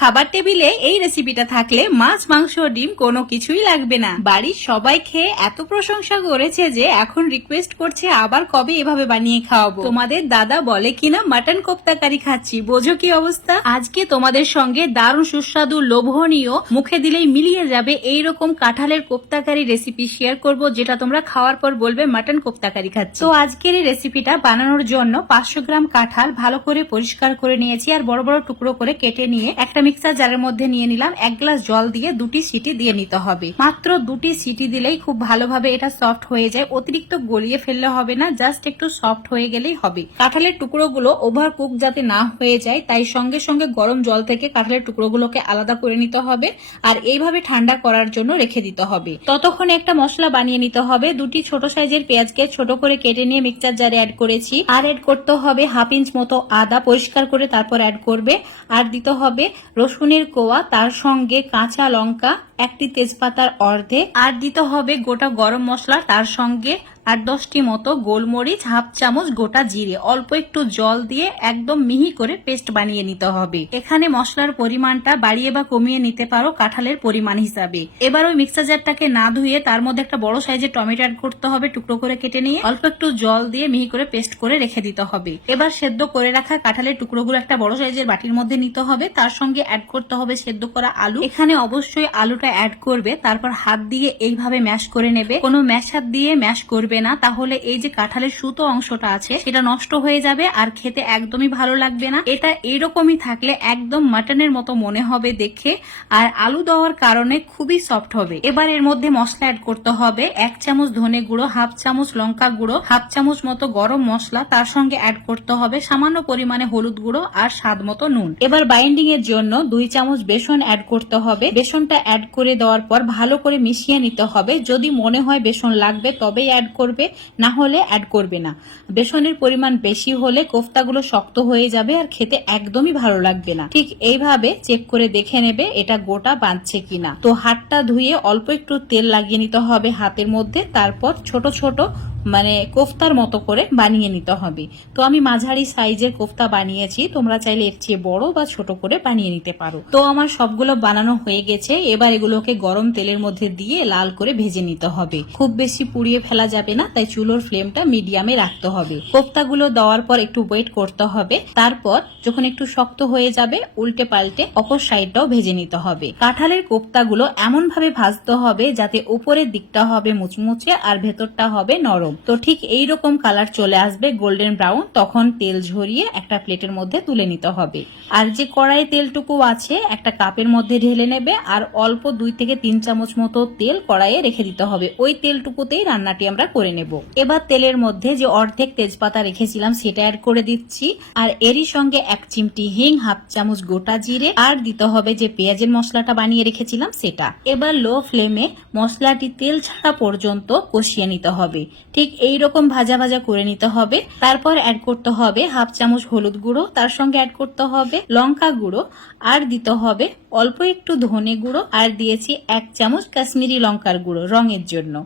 খাবার টেবিলে এই রেসিপিটা থাকলে মাছ মাংস ডিম কোনো কিছুই লাগবে না। বাড়ির সবাই খেয়ে এত প্রশংসা করেছে যে এখন রিকোয়েস্ট করছে আবার কবে এভাবে বানিয়ে খাওয়াবো। তোমাদের দাদা বলে কিনা মাটন কোপ্তা কারি খাচ্ছি, বোঝো কি অবস্থা। আজকে তোমাদের সঙ্গে দারুণ সুস্বাদু লোভনীয় মুখে দিলেই মিলিয়ে যাবে এইরকম কাঁঠালের কোপ্তা কারি রেসিপি শেয়ার করব, যেটা তোমরা খাওয়ার পর বলবে মাটন কোপ্তা কারি খাচ্ছি। তো আজকের এই রেসিপিটা বানানোর জন্য 500 গ্রাম কাঁঠাল ভালো করে পরিষ্কার করে নিয়েছি আর বড় বড় টুকরো করে কেটে নিয়ে একটা মিক্সার জারের মধ্যে নিয়ে নিলাম। 1 গ্লাস জল দিয়ে 2টি সিটি দিয়ে নিতে হবে। মাত্র 2টি সিটি দিলেই খুব ভালোভাবে এটা সফট হয়ে যায়, অতিরিক্ত গলিয়ে ফেললে হবে না, জাস্ট একটু সফট হয়ে গেলেই হবে। কাঁঠালের টুকরোগুলো ওভার কুক যাতে না হয়ে যায় তাই সঙ্গে সঙ্গে গরম জল থেকে কাঁঠালের টুকরোগুলোকে আলাদা করে নিতে হবে আর এইভাবে ঠান্ডা করার জন্য রেখে দিতে হবে। ততক্ষণে একটা মশলা বানিয়ে নিতে হবে। 2টি ছোট সাইজের পেঁয়াজকে ছোট করে কেটে নিয়ে মিক্সচার জারে অ্যাড করেছি আর অ্যাড করতে হবে 1/2 ইঞ্চ মতো আদা পরিষ্কার করে তারপর অ্যাড করবে। আর দিতে হবে রসুনের কোয়া, তার সঙ্গে কাঁচা লঙ্কা, 1টি তেজপাতার অর্ধেক, আর দিতে হবে গোটা গরম মশলা, তার সঙ্গে 8-10টি মতো গোলমরিচ, 1/2 চামচ গোটা জিরে, অল্প একটু জল দিয়ে একদম মিহি করে পেস্ট বানিয়ে নিতে হবে। এখানে মশলার পরিমাণটা বাড়িয়ে বা কমিয়ে নিতে পারো কাঁঠালের পরিমাণ হিসাবে। এবার ওই মিক্সার জারটাকে না ধুয়ে তার মধ্যে একটা বড় সাইজের টমেটো অ্যাড করতে হবে, টুকরো করে কেটে নিয়ে অল্প একটু জল দিয়ে মিহি করে পেস্ট করে রেখে দিতে হবে। এবার সেদ্ধ করে রাখা কাঁঠালের টুকরোগুলো একটা বড় সাইজের বাটির মধ্যে নিতে হবে, তার সঙ্গে অ্যাড করতে হবে সেদ্ধ করা আলু। এখানে অবশ্যই আলুটা অ্যাড করবে, তারপর হাত দিয়ে এইভাবে ম্যাশ করে নেবে। কোনো ম্যাশ হাত দিয়ে ম্যাশ করবে না, তাহলে এই যে কাঁঠালের সুতো অংশটা আছে সেটা নষ্ট হয়ে যাবে আর খেতে একদমই ভালো লাগবে না। এটা এইরকমই থাকলে একদম মাটনের মতো মনে হবে দেখে, আর আলু দেওয়ার কারণে খুবই সফট হবে। এবার এর মধ্যে মশলা অ্যাড করতে হবে 1 চামচ ধনে গুঁড়ো, 1/2 চামচ লঙ্কা গুঁড়ো, 1/2 চামচ মতো গরম মশলা, তার সঙ্গে অ্যাড করতে হবে সামান্য পরিমাণে হলুদ গুঁড়ো আর স্বাদ মতো নুন। এবার বাইন্ডিং এর জন্য 2 চামচ বেসন অ্যাড করতে হবে। বেসনটা অ্যাড করে দেওয়ার পর ভালো করে মিশিয়ে নিতে হবে। যদি মনে হয় বেসন লাগবে তবেই অ্যাড করবে, না হলে অ্যাড করবে না। বেসনের পরিমাণ বেশি হলে কোফতাগুলো শক্ত হয়ে যাবে আর খেতে একদমই ভালো লাগবে না। ঠিক এইভাবে চেক করে দেখে নেবে এটা গোটা বাঁধছে কিনা। তো হাতটা ধুয়ে অল্প একটু তেল লাগিয়ে নিতে হবে হাতের মধ্যে, তারপর ছোট ছোট কোফতার মতো করে বানিয়ে নিতে হবে। তো আমি মাঝারি সাইজের কোফতা বানিয়েছি, তোমরা চাইলে এর চেয়ে বড় বা ছোট করে বানিয়ে নিতে পারো। তো আমার সবগুলো বানানো হয়ে গেছে। এবার এগুলোকে গরম তেলের মধ্যে দিয়ে লাল করে ভেজে নিতে হবে। খুব বেশি পুড়িয়ে ফেলা যাবে না, তাই চুলোর ফ্লেমটা মিডিয়ামে রাখতে হবে। কোফতাগুলো দেওয়ার পর একটু ওয়েট করতে হবে, তারপর যখন একটু শক্ত হয়ে যাবে উল্টে পাল্টে অপর সাইডটাও ভেজে নিতে হবে। কাঁঠালের কোফতাগুলো এমন ভাবে ভাজতে হবে যাতে উপরের দিকটা হবে মুচমুচে আর ভেতরটা হবে নরম। তো ঠিক এইরকম কালার চলে আসবে গোল্ডেন ব্রাউন, তখন তেল ঝরিয়ে একটা প্লেটের মধ্যে তুলে নিতে হবে। আর যে কড়াই তেলটুকু আছে একটা কাপের মধ্যে ঢেলে নেবে আর অল্প 2 থেকে 3 চামচ মতো তেল কড়াইয়ে রেখে দিতে হবে। ওই তেলটুকুতেই রান্নাটি আমরা করে নেব। এবার তেলের মধ্যে যে অর্ধেক তেজপাতা রেখেছিলাম সেটা অ্যাড করে দিচ্ছি আর এরই সঙ্গে 1 চিমটি হিং, 1/2 চামচ গোটা জিরে আর দিতে হবে যে পেঁয়াজের মশলাটা বানিয়ে রেখেছিলাম সেটা। এবার লো ফ্লেমে মশলাটি তেল ছাড়া পর্যন্ত কষিয়ে নিতে হবে। ঠিক এইরকম ভাজা ভাজা করে নিতে হবে। তারপর অ্যাড করতে হবে 1/2 চামচ হলুদ গুঁড়ো, তার সঙ্গে অ্যাড করতে হবে লঙ্কা গুঁড়ো আর দিতে হবে অল্প একটু ধনে গুঁড়ো আর দিয়েছি 1 চামচ কাশ্মীরি লঙ্কার গুঁড়ো রঙের জন্য।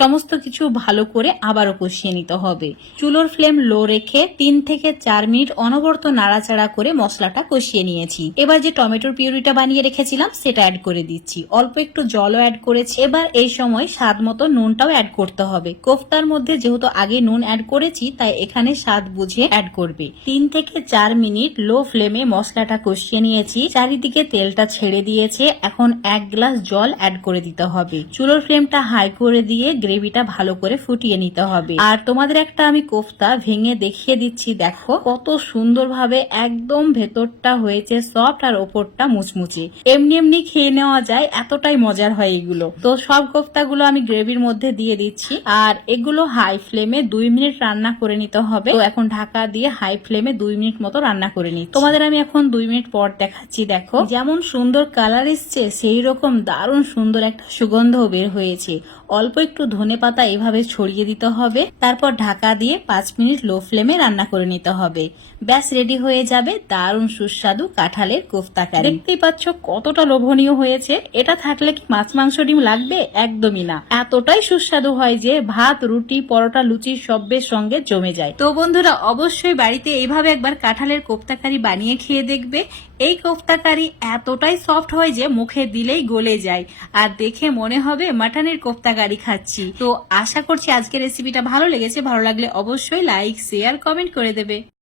সমস্ত কিছু ভালো করে আবারও কষিয়ে নিতে হবে। চুলোর ফ্লেম লো রেখে 3 থেকে 4 মিনিট অনবরত নাড়াচাড়া করে মশলাটা কষিয়ে নিয়েছি। এবার যে টমেটোর পিউরিটা বানিয়ে রেখেছিলাম সেটা অ্যাড করে দিচ্ছি, অল্প একটু জলও অ্যাড করেছি। এবার এই সময় স্বাদ মতো নুনটাও অ্যাড করতে হবে। কোফতার মধ্যে যেহেতু আগে নুন অ্যাড করেছি তাই এখানে স্বাদ বুঝে অ্যাড করবে। 3 থেকে 4 মিনিট লো ফ্লেমে মশলাটা কষিয়ে নিয়েছি, চারিদিকে তেলটা ছেড়ে দিয়েছে। এখন 1 গ্লাস জল অ্যাড করে দিতে হবে। চুলোর ফ্লেমটা হাই করে দিয়ে গ্রেভিটা ভালো করে ফুটিয়ে নিতে হবে। আর তোমাদের একটা আমি কোফতা ভেঙে দেখিয়ে দিচ্ছি, দেখো কত সুন্দরভাবে একদম ভেতরটা হয়েছে সফট আর ওপরটা মুচমুচে। এমনি এমনি খেয়ে নেওয়া যায়, এতটাই মজার হয় এগুলো। তো সব কোফতাগুলো আমি গ্রেভির মধ্যে দিয়ে দিচ্ছি আর এগুলো হাই ফ্লেমে 2 মিনিট রান্না করে নিতে হবে। তো এখন ঢাকা দিয়ে হাই ফ্লেমে 2 মিনিট মতো রান্না করে নিচ্ছি। তোমাদের আমি এখন 2 মিনিট পর দেখাচ্ছি। দেখো যেমন সুন্দর কালার এসছে সেই রকম দারুণ সুন্দর একটা সুগন্ধ বের হয়েছে। অল্প একটু ধনেপাতা এভাবে ছড়িয়ে দিতে হবে, তারপর ঢাকা দিয়ে 5 মিনিট লো ফ্লেমে রান্না করে নিতে হবে। ব্যাস রেডি হয়ে যাবে দারুণ সুস্বাদু কাঁঠালের কোফতা কারি। দেখতেই পাচ্ছ কতটা লোভনীয় হয়েছে। এটা থাকলে কি মাছ মাংস ডিম লাগবে? একদমই না, এতটাই সুস্বাদু হয় যে ভাত, রুটি, পরোটা, লুচি সবের সঙ্গে জমে যায়। তো বন্ধুরা অবশ্যই বাড়িতে এইভাবে একবার কাঁঠালের কোফতা কারি বানিয়ে খেয়ে দেখবে। এই কোফতা কারি এতটাই সফট হয় যে মুখে দিলেই গলে যায়, আর দেখে মনে হবে মাটনের কোফতা কারি খাচ্ছি। তো আশা করছি আজকের রেসিপিটা ভালো লেগেছে। ভালো লাগলে অবশ্যই লাইক, শেয়ার, কমেন্ট করে দেবে।